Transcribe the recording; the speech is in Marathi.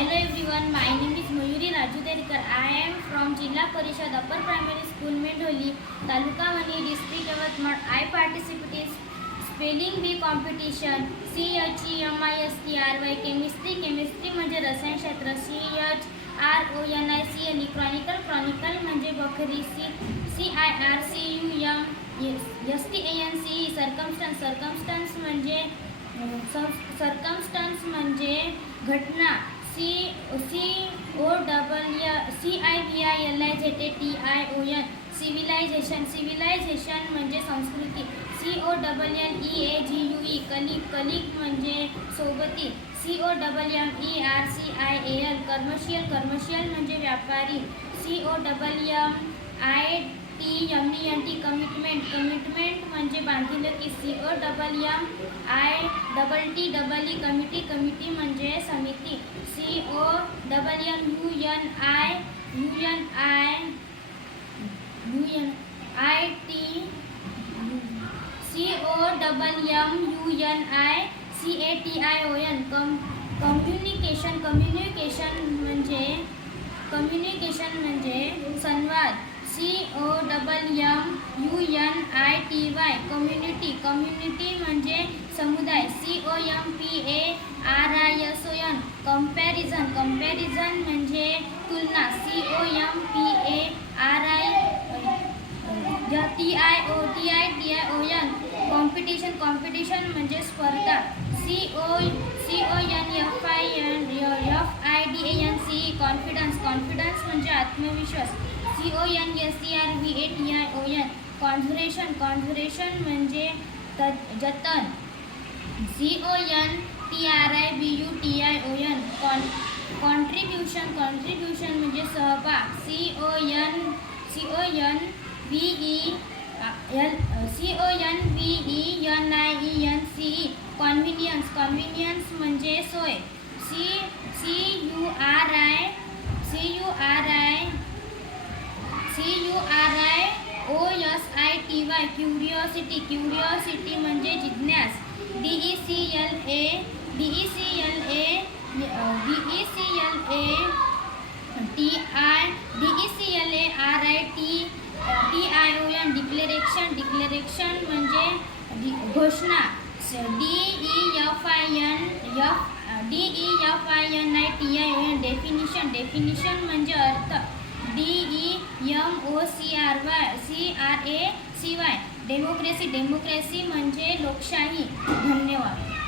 Hello everyone, my name is Mayuri Raju Derkar. I am from Jilla Parishad Upper Primary School, Medholi, Taluka Wani, District Yavatmal. I participated spelling bee competition. CHEMISTRY chemistry म्हणजे रसायनशास्त्र. CHRONICLE chronicle म्हणजे बकरी. circumstance म्हणजे घटना. civilization म्हणजे संस्कृती. colleague म्हणजे सोबती. commercial म्हणजे व्यापारी. commitment म्हणजे बांधिलकी. committee म्हणजे समिती. communication म्हणजे संवाद. community म्हणजे समुदाय. comparison म्हणजे तुलना. competition म्हणजे स्पर्धा. confidence म्हणजे आत्मविश्वास. conservation म्हणजे जतन. contribution म्हणजे सहभाग. convenience म्हणजे सोय. curiosity म्हणजे जिज्ञास. declaration म्हणजे घोषणा. definition म्हणजे अर्थ. democracy म्हणजे लोकशाही. धन्यवाद.